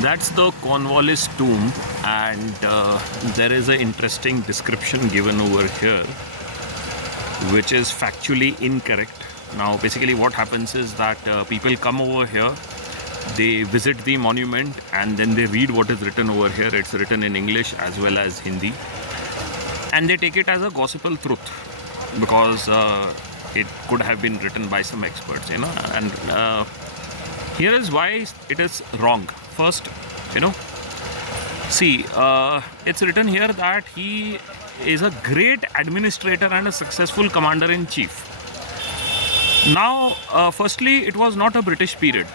That's the Cornwallis Tomb, and there is an interesting description given over here which is factually incorrect. Now basically what happens is that people come over here, they visit the monument, and then they read what is written over here. It's written in English as well as Hindi, and they take it as a gospel truth because it could have been written by some experts, and here is why it is wrong. First, see, it's written here that he is a great administrator and a successful commander-in-chief. Now, firstly, it was not a British period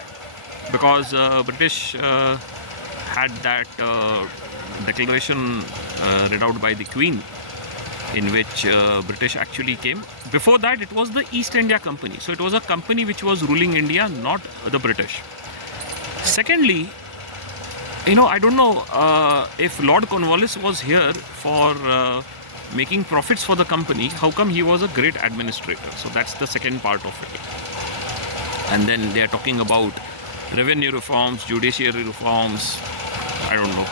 because British had that declaration read out by the Queen, in which British actually came. Before that, it was the East India Company. So it was a company which was ruling India, not the British. Secondly, I don't know if Lord Cornwallis was here for making profits for the company. How come he was a great administrator? So that's the second part of it. And then they are talking about revenue reforms, judiciary reforms, I don't know.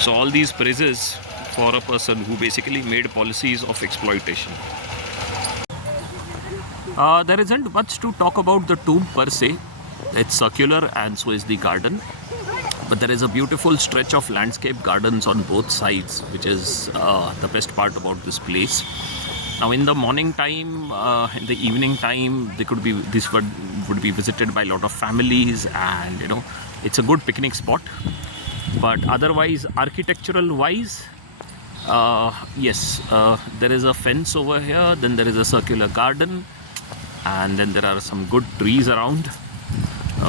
So all these praises for a person who basically made policies of exploitation. There isn't much to talk about the tomb per se. It's circular and so is the garden. But there is a beautiful stretch of landscape gardens on both sides, which is the best part about this place. Now in the morning time, in the evening time, this would be visited by a lot of families, and it's a good picnic spot. But otherwise, architectural wise, yes, there is a fence over here, then there is a circular garden, and then there are some good trees around.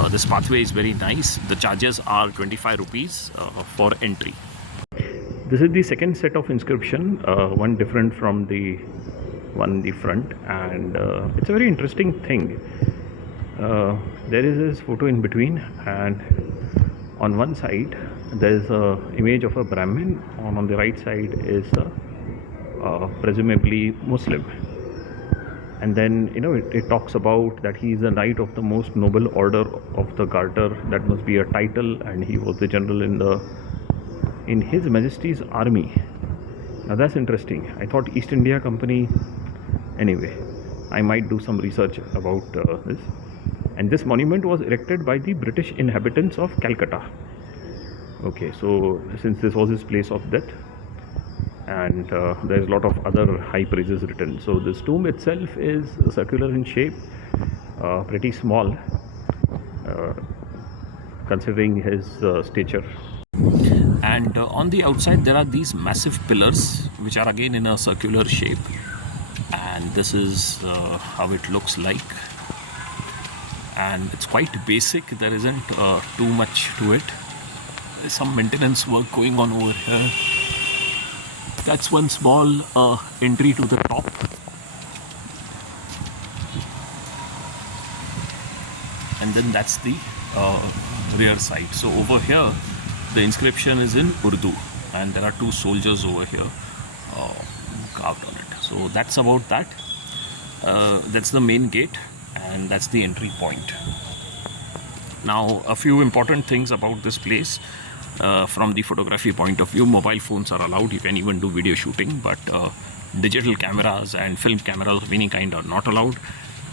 This pathway is very nice. The charges are 25 rupees for entry. This is the second set of inscription, one different from the one in the front, and it's a very interesting thing. There is this photo in between, and on one side there is a image of a Brahmin, and on the right side is presumably Muslim. And then it talks about that he is a knight of the most noble order of the Garter. That must be a title, and he was the general in His Majesty's army. Now that's interesting. I thought East India Company. Anyway, I might do some research about this. And this monument was erected by the British inhabitants of Calcutta. Okay, so since this was his place of death, and there's a lot of other high praises written. So this tomb itself is circular in shape, pretty small considering his stature. And on the outside there are these massive pillars which are again in a circular shape, and this is how it looks like. And it's quite basic, there isn't too much to it. There's some maintenance work going on over here. That's one small entry to the top. And then that's the rear side. So over here, the inscription is in Urdu, and there are two soldiers over here carved on it. So that's about that. That's the main gate, and that's the entry point. Now, a few important things about this place. From the photography point of view, mobile phones are allowed. You can even do video shooting, but digital cameras and film cameras of any kind are not allowed.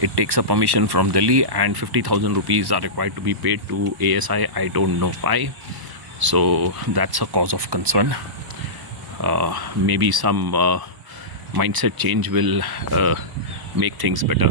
It takes a permission from Delhi, and 50,000 rupees are required to be paid to ASI. I don't know why. So that's a cause of concern. Maybe some mindset change will make things better.